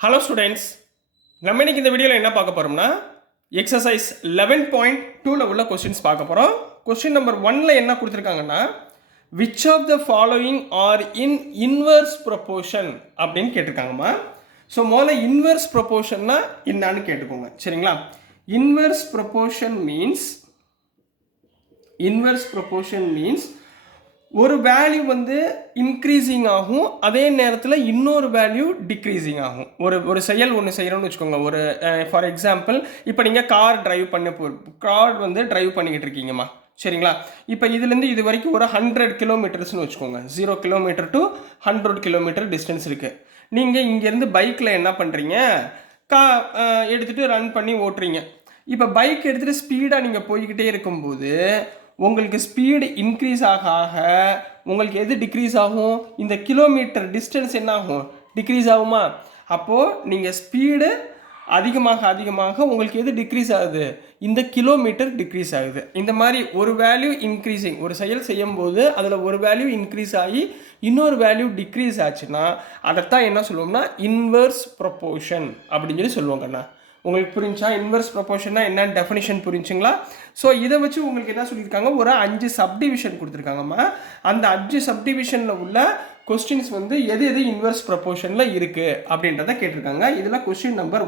Hello students, நம்ம இன்னைக்கு இந்த வீடியோவில் என்ன பார்க்க போகிறோம்னா எக்ஸசைஸ் 11.2ல் உள்ள கொஸ்டின்ஸ் பார்க்க போகிறோம். கொஸ்டின் நம்பர் 1ல் என்ன கொடுத்துருக்காங்கன்னா, which of the following are in inverse proportion அப்படின்னு கேட்டிருக்காங்கம்மா. ஸோ முதல்ல இன்வர்ஸ் ப்ரொபோர்ஷன்னா என்னான்னு கேட்டுக்கோங்க, சரிங்களா? இன்வர்ஸ் ப்ரொபோர்ஷன் மீன்ஸ் ஒரு வேல்யூ வந்து இன்க்ரீஸிங் ஆகும், அதே நேரத்தில் இன்னொரு வேல்யூ டிக்ரீஸிங் ஆகும். ஒரு செயல் ஒன்று செய்கிறோன்னு வச்சுக்கோங்க. ஒரு ஃபார் எக்ஸாம்பிள், இப்போ நீங்கள் கார் டிரைவ் பண்ணிக்கிட்டு இருக்கீங்கம்மா, சரிங்களா? இப்போ இதுலேருந்து இது வரைக்கும் ஒரு 100 கிலோமீட்டர்ஸ்னு வச்சுக்கோங்க. 0 கிலோமீட்டர் டு 100 கிலோமீட்டர் டிஸ்டன்ஸ் இருக்குது. நீங்கள் இங்கேருந்து பைக்கில் என்ன பண்ணுறீங்க, எடுத்துகிட்டு ரன் பண்ணி ஓட்டுறீங்க. இப்போ பைக் எடுத்துகிட்டு ஸ்பீடாக நீங்கள் போய்கிட்டே இருக்கும்போது உங்களுக்கு ஸ்பீடு இன்க்ரீஸ் ஆக உங்களுக்கு எது டிக்ரீஸ் ஆகும்? இந்த கிலோமீட்டர் டிஸ்டன்ஸ் என்ன ஆகும்? டிக்ரீஸ் ஆகுமா? அப்போது நீங்கள் ஸ்பீடு அதிகமாக உங்களுக்கு எது டிக்ரீஸ் ஆகுது? இந்த கிலோமீட்டர் டிக்ரீஸ் ஆகுது. இந்த மாதிரி ஒரு வேல்யூ இன்க்ரீஸிங், ஒரு செயல் செய்யும்போது அதில் ஒரு வேல்யூ இன்க்ரீஸ் ஆகி இன்னொரு வேல்யூ டிக்ரீஸ் ஆச்சுன்னா அதைத்தான் என்ன சொல்லுவோம்னா இன்வர்ஸ் ப்ரொபோர்ஷன் அப்படின்னு சொல்லி சொல்லுவாங்கண்ணா. உங்களுக்கு புரிஞ்சா இன்வர்ஸ் ப்ரொபோர்ஷன்னா என்னன்னு டெஃபினிஷன் புரிஞ்சுங்களா? ஸோ இதை வச்சு உங்களுக்கு என்ன சொல்லியிருக்காங்க, ஒரு 5 சப்டிவிஷன் கொடுத்துருக்காங்கம்மா. அந்த 5 சப்டிவிஷனில் உள்ள கொஸ்டின்ஸ் வந்து எது எது இன்வர்ஸ் ப்ரொபோர்ஷனில் இருக்குது அப்படின்றத கேட்டிருக்காங்க. இதில் கொஸ்டின் நம்பர்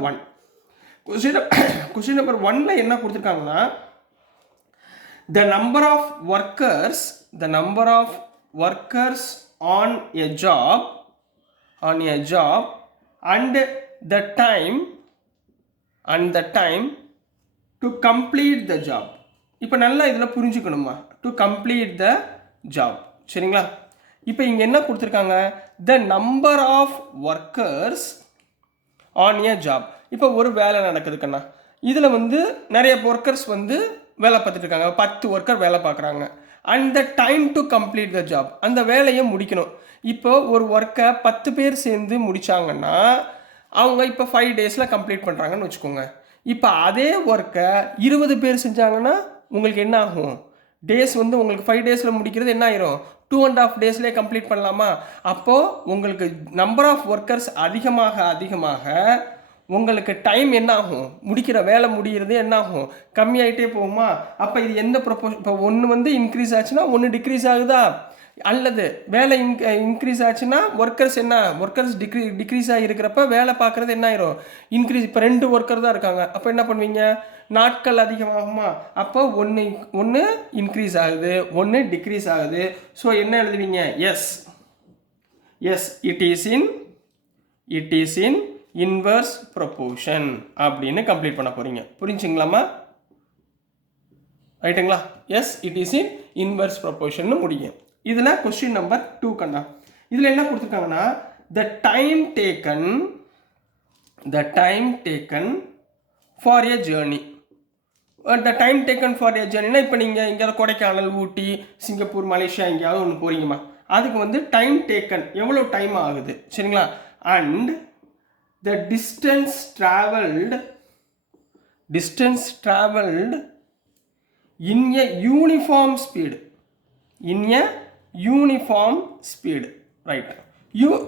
1 என்ன கொடுத்துருக்காங்கன்னா, the number of workers on a job and the time to complete the job. இப்போ நல்லா இதில் புரிஞ்சுக்கணுமா, டு கம்ப்ளீட் த ஜாப், சரிங்களா? இப்போ இங்கே என்ன கொடுத்துருக்காங்க, the number of workers on a job. இப்போ ஒரு வேலை நடக்குதுக்கண்ணா, இதில் வந்து நிறைய ஒர்க்கர்ஸ் வந்து வேலை பார்த்துட்டு இருக்காங்க. 10 ஒர்க்கர் வேலை பார்க்குறாங்க. And the time to complete the job, அந்த வேலையை முடிக்கணும். இப்போ ஒரு ஒர்க்கை 10 பேர் சேர்ந்து முடித்தாங்கன்னா அவங்க இப்போ 5 டேஸில் கம்ப்ளீட் பண்ணுறாங்கன்னு வச்சுக்கோங்க. இப்போ அதே ஒர்க்கை 20 பேர் செஞ்சாங்கன்னா உங்களுக்கு என்ன ஆகும்? டேஸ் வந்து உங்களுக்கு 5 டேஸில் முடிக்கிறது என்ன ஆயிரும்? 2.5 டேஸ்லேயே கம்ப்ளீட் பண்ணலாமா? அப்போது உங்களுக்கு நம்பர் ஆஃப் ஒர்க்கர்ஸ் அதிகமாக உங்களுக்கு டைம் என்ன ஆகும்? முடிக்கிற வேலை முடிகிறது என்ன ஆகும்? கம்மியாயிட்டே போகுமா? அப்போ இது எந்த இப்போ ஒன்று வந்து இன்க்ரீஸ் ஆச்சுன்னா ஒன்று டிக்ரீஸ் ஆகுதா? அல்லது வேலை இன்க்ரீஸ் ஆச்சுன்னா ஒர்க்கர்ஸ் டிக்ரீஸ் ஆகிருக்கிறப்ப வேலை பார்க்குறது என்ன ஆயிரும்? இன்க்ரீஸ். இப்போ 2 ஒர்க்கர் தான் இருக்காங்க, அப்போ என்ன பண்ணுவீங்க? நாட்கள் அதிகமாகுமா? அப்போ ஒன்று இன்க்ரீஸ் ஆகுது, ஒன்று டிக்ரீஸ் ஆகுது. ஸோ என்ன எழுதுவீங்க? Yes it is in inverse proportion அப்படின்னு கம்ப்ளீட் பண்ண போகிறீங்க. புரிஞ்சுங்களாமா? ரைட்டுங்களா? Yes it is in inverse proportion முடியும். இதில் கொஸ்டின் நம்பர் 2 கண்ணா, இதில் என்ன கொடுத்துருக்காங்கன்னா, the time taken for a journey. The time taken for a ஜேர்னினா, இப்போ நீங்கள் எங்கேயாவது கொடைக்கானல், ஊட்டி, சிங்கப்பூர், மலேசியா எங்கேயாவது ஒன்று போகிறீங்கம்மா, அதுக்கு வந்து டைம் டேக்கன் எவ்வளோ டைம் ஆகுது, சரிங்களா? And the distance travelled in a uniform speed, right?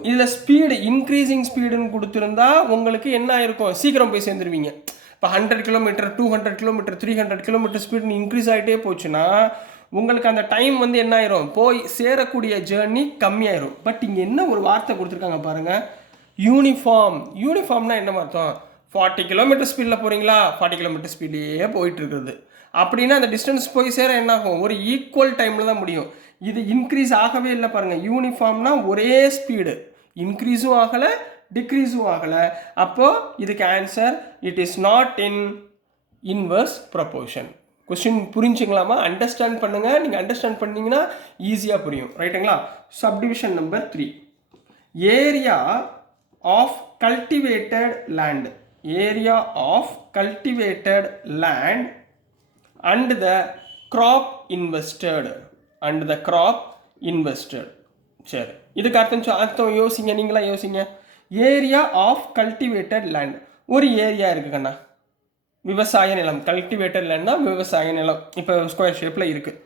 இதில் ஸ்பீடு இன்க்ரீசிங் ஸ்பீடுன்னு கொடுத்துருந்தா உங்களுக்கு என்ன ஆயிருக்கும்? சீக்கிரம் போய் சேர்ந்துருவீங்க. இப்போ 100 கிலோமீட்டர், 200 கிலோமீட்டர், 300 கிலோமீட்டர் ஸ்பீடுன்னு இன்க்ரீஸ் ஆகிட்டே போச்சுன்னா உங்களுக்கு அந்த டைம் வந்து என்ன ஆயிரும்? போய் சேரக்கூடிய ஜேர்னி கம்மியாயிரும். பட் இங்கே என்ன ஒரு வார்த்தை கொடுத்துருக்காங்க பாருங்கள், யூனிஃபார்ம்னா என்ன அர்த்தம்? 40 கிலோமீட்டர் ஸ்பீடில் போகிறீங்களா, 40 கிலோமீட்டர் ஸ்பீட்லேயே போயிட்டு இருக்குது அப்படின்னா அந்த டிஸ்டன்ஸ் போய் சேர என்ன ஆகும்? ஒரு ஈக்குவல் டைமில் தான் முடியும். இது இன்க்ரீஸ் ஆகவே இல்லை பாருங்கள். யூனிஃபார்ம்னா ஒரே ஸ்பீடு, இன்க்ரீஸும் ஆகலை டிக்ரீஸும் ஆகலை. அப்போது இதுக்கு answer it is not in inverse proportion. Question புரிஞ்சுங்களாமா? அண்டர்ஸ்டாண்ட் பண்ணுங்கள். நீங்கள் அண்டர்ஸ்டாண்ட் பண்ணிங்கன்னா ஈஸியாக புரியும், ரைட்டுங்களா? Subdivision number 3, area of cultivated land and the crop invested. சரி, இதுக்கு அர்த்தம் யோசிங்க. ஏரியா ஆஃப் கல்டிவேட்டட் லேண்ட், ஒரு ஏரியா இருக்குங்கண்ணா, விவசாய நிலம். கல்டிவேட்டட் லேண்ட்னா விவசாய நிலம். இப்போ ஸ்கொயர் ஷேப்பில் இருக்குது.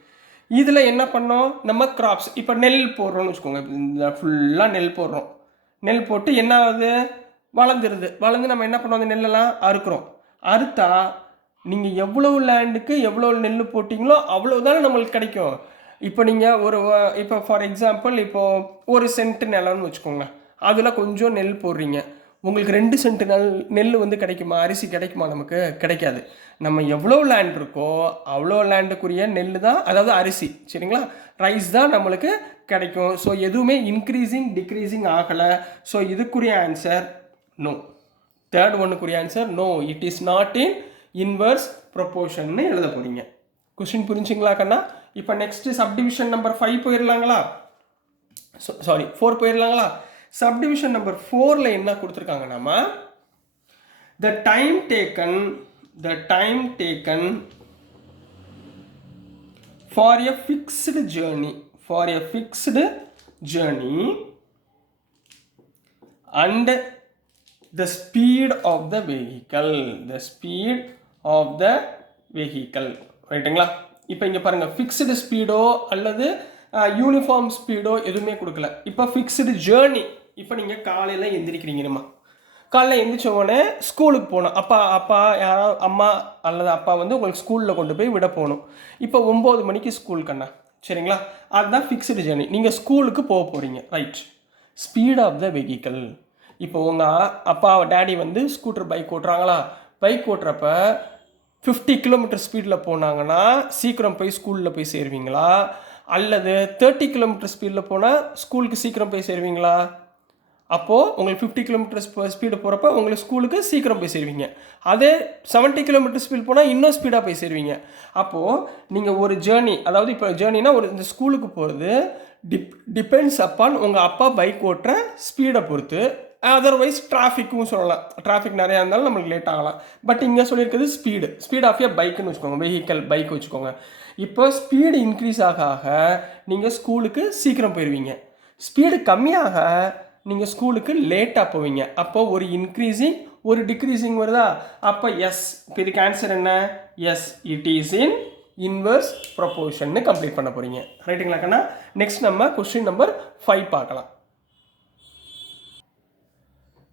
இதில் என்ன பண்ணோம்? நம்ம கிராப்ஸ், இப்போ நெல் போடுறோம்னு வச்சுக்கோங்க. ஃபுல்லாக நெல் போடுறோம். நெல் போட்டு என்ன ஆகுது? வளர்ந்து நம்ம என்ன பண்ணுவோம், அந்த நெல்லெல்லாம் அறுக்கிறோம். அறுத்தா நீங்கள் எவ்வளவு லேண்டுக்கு எவ்வளோ நெல் போட்டிங்களோ அவ்வளோ தானே நம்மளுக்கு கிடைக்கும். இப்போ நீங்கள் இப்போ ஃபார் எக்ஸாம்பிள் இப்போது 1 சென்ட் நிலம்னு வச்சுக்கோங்க, அதில் கொஞ்சம் நெல் போடுறீங்க, உங்களுக்கு 2 சென்ட் நெல் வந்து கிடைக்குமா, அரிசி கிடைக்குமா? நமக்கு கிடைக்காது. நம்ம எவ்வளோ லேண்ட் இருக்கோ அவ்வளோ லேண்டுக்குரிய நெல் தான், அதாவது அரிசி, சரிங்களா, ரைஸ் தான் நம்மளுக்கு கிடைக்கும். ஸோ எதுவுமே இன்க்ரீஸிங் டிக்ரீஸிங் ஆகலை. ஸோ இதுக்குரிய ஆன்சர் நோ. தேர்ட் ஒன்றுக்குரிய answer no, it is not in inverse ப்ரொபோர்ஷன்னு எழுத போகிறீங்க. கொஸ்டின் புரிஞ்சுங்களா கண்ணா? இப்போ நெக்ஸ்ட் சப்டிவிஷன் நம்பர் 5 போயிடலாங்களா? சாரி 4 போயிடலாங்களா? சப்டிவிஷன் நம்பர் 4ல என்ன கொடுத்துருக்காங்க, நம்ம the time taken for a fixed journey and the speed of the vehicle, ரைட்டுங்களா? இப்போ இங்கே பாருங்கள், ஃபிக்ஸ்டு ஸ்பீடோ அல்லது யூனிஃபார்ம் ஸ்பீடோ எதுவுமே கொடுக்கல. இப்போ ஃபிக்ஸ்டு ஜேர்னி. இப்போ நீங்கள் காலையில் எந்திரிக்கிறீங்கம்மா, காலையில் எந்திரிச்ச உடனே ஸ்கூலுக்கு போகணும். அப்பா யாராவது அம்மா அல்லது அப்பா வந்து உங்களுக்கு ஸ்கூலில் கொண்டு போய் விட போகணும். இப்போ 9 மணிக்கு ஸ்கூல் கண்ணா, சரிங்களா? அதுதான் ஃபிக்ஸ்டு ஜேர்னி. நீங்கள் ஸ்கூலுக்கு போக போகிறீங்க, right. Speed of the vehicle. இப்போ உங்கள் அப்பா டேடி வந்து ஸ்கூட்டர் பைக் ஓட்டுறாங்களா, பைக் ஓட்டுறப்ப 50 கிலோமீட்டர் ஸ்பீடில் போனாங்கன்னா சீக்கிரம் போய் ஸ்கூலில் போய் சேருவீங்களா, அல்லது 30 கிலோமீட்டர் ஸ்பீடில் போனால் ஸ்கூலுக்கு சீக்கிரம் போய் சேருவீங்களா? அப்போது உங்களுக்கு 50 கிலோமீட்டர் ஸ்பீடு போகிறப்ப உங்களுக்கு ஸ்கூலுக்கு சீக்கிரம் போய் சேருவீங்க. அதே 70 கிலோமீட்டர் ஸ்பீட் போனால் இன்னும் ஸ்பீடாக போய் சேருவீங்க. அப்போது நீங்கள் ஒரு ஜேர்னி, அதாவது இப்போ ஜேர்னினா இந்த ஸ்கூலுக்கு போகிறது டிபெண்ட்ஸ் அப்பான் உங்கள் அப்பா பைக் ஓட்டுற ஸ்பீடை பொறுத்து. அதர்வைஸ் டிராஃபிக்கும் சொல்லலாம், டிராஃபிக் நிறையா இருந்தாலும் நம்மளுக்கு லேட் ஆகலாம். பட் இங்கே சொல்லியிருக்கிறது ஸ்பீட் ஆஃப் ஏ பைக்குன்னு வச்சுக்கோங்க, வெஹிக்கல் பைக் வச்சுக்கோங்க. இப்போ ஸ்பீடு இன்க்ரீஸ் ஆக நீங்கள் ஸ்கூலுக்கு சீக்கிரம் போயிடுவீங்க. ஸ்பீடு கம்மியாக நீங்கள் ஸ்கூலுக்கு லேட்டாக போவீங்க. அப்போ ஒரு இன்க்ரீஸிங் ஒரு டிக்ரீஸிங் வருதா? அப்போ எஸ். இப்போ இதுக்கு ஆன்சர் என்ன? Yes, it is in inverse ப்ரொபோர்ஷன்னு கம்ப்ளீட் பண்ண போகிறீங்க, ரைட்டுங்களா கண்ணா? நெக்ஸ்ட் நம்ம கொஸ்டின் நம்பர் 5 பார்க்கலாம்.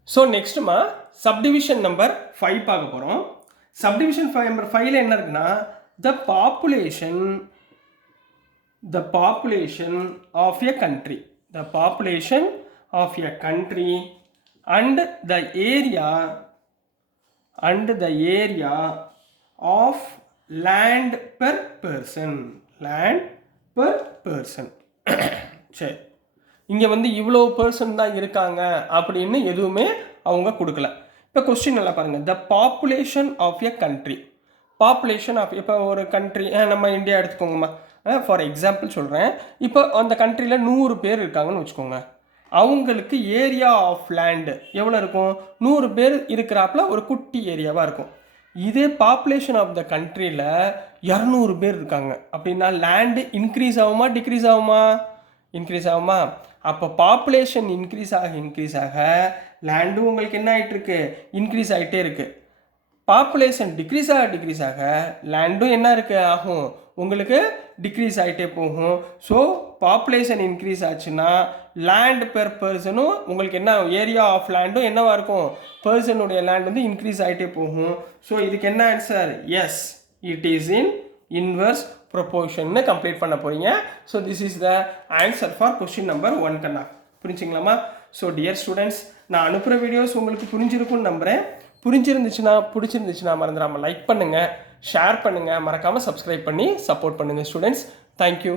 ஸோ நெக்ஸ்ட்டுமா சப்டிவிஷன் நம்பர் 5 பார்க்க போகிறோம். சப்டிவிஷன் நம்பர் 5ல என்ன இருக்குன்னா, the population of a country and the area of land per person. சரி, இங்கே வந்து இவ்வளோ பர்சன் தான் இருக்காங்க அப்படின்னு எதுவுமே அவங்க கொடுக்கல. இப்போ கொஸ்டின் நல்லா பாருங்கள். The population of a country, இப்போ ஒரு கண்ட்ரி நம்ம இந்தியா எடுத்துக்கோங்கம்மா, ஃபார் எக்ஸாம்பிள் சொல்கிறேன். இப்போ அந்த கண்ட்ரியில் 100 பேர் இருக்காங்கன்னு வச்சுக்கோங்க. அவங்களுக்கு ஏரியா ஆஃப் லேண்டு எவ்வளோ இருக்கும்? 100 பேர் இருக்கிறாப்புல ஒரு குட்டி ஏரியாவாக இருக்கும். இதே பாப்புலேஷன் ஆஃப் த கண்ட்ரியில் 200 பேர் இருக்காங்க அப்படின்னா லேண்டு இன்க்ரீஸ் ஆகுமா டிக்ரீஸ் ஆகுமா? இன்க்ரீஸ் ஆகுமா? அப்போ பாப்புலேஷன் இன்க்ரீஸ் ஆக லேண்டும் உங்களுக்கு என்ன ஆகிட்டு இருக்கு? இன்க்ரீஸ் ஆகிட்டே இருக்குது. பாப்புலேஷன் டிக்ரீஸ் ஆக லேண்டும் என்ன ஆகும்? உங்களுக்கு டிக்ரீஸ் ஆகிட்டே போகும். ஸோ பாப்புலேஷன் இன்க்ரீஸ் ஆச்சுன்னா லேண்ட் பெர் பர்சனும் உங்களுக்கு என்ன, ஏரியா ஆஃப் லேண்டும் என்னவாக இருக்கும்? பர்சனுடைய லேண்ட் வந்து இன்க்ரீஸ் ஆகிட்டே போகும். ஸோ இதுக்கு என்ன answer? Yes, it is in inverse ப்ரொபோர்ஷன்னு கம்ப்ளீட் பண்ண போகிறீங்க. So this is the answer for question number 1 கண்ணா. புரிஞ்சுங்களாம்மா? ஸோ டியர் ஸ்டூடெண்ட்ஸ், நான் அனுப்புகிற வீடியோஸ் உங்களுக்கு புரிஞ்சிருக்குன்னு நம்புகிறேன். பிடிச்சிருந்துச்சுன்னா மறந்துடாமல் லைக் பண்ணுங்கள், ஷேர் பண்ணுங்கள், மறக்காமல் சப்ஸ்கிரைப் பண்ணி சப்போர்ட் பண்ணுங்கள் ஸ்டூடெண்ட்ஸ். தேங்க்யூ.